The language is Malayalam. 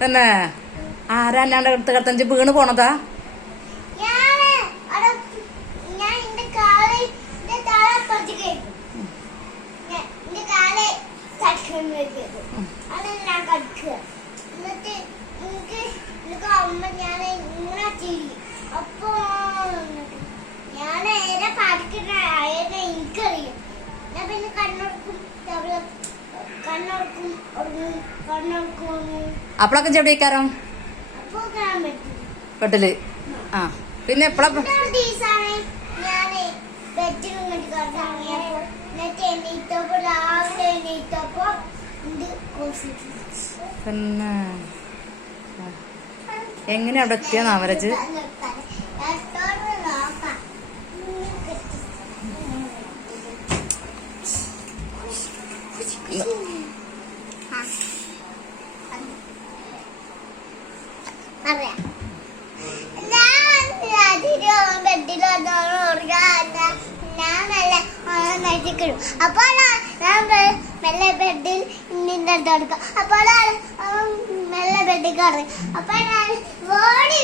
തന്നെ? ആരാ അല്ലാണ്ട് അടുത്ത കടത്തഞ്ച് വീണ് പോണതാ? ഞാൻ അപ്പളൊക്കെ ചെവിടിക്കാരോ പെട്ടിൽ. ആ പിന്നെ എപ്പളാ പിന്നെ എങ്ങനെ അവിടെ എത്തിയ അപ്പോൾ മെല്ലെ ബെഡിൽ നിന്നെ തുടക്കും അപ്പോൾ മെല്ലെ ബെഡിൽ കയറി അപ്പോൾ ഞാൻ ഓടി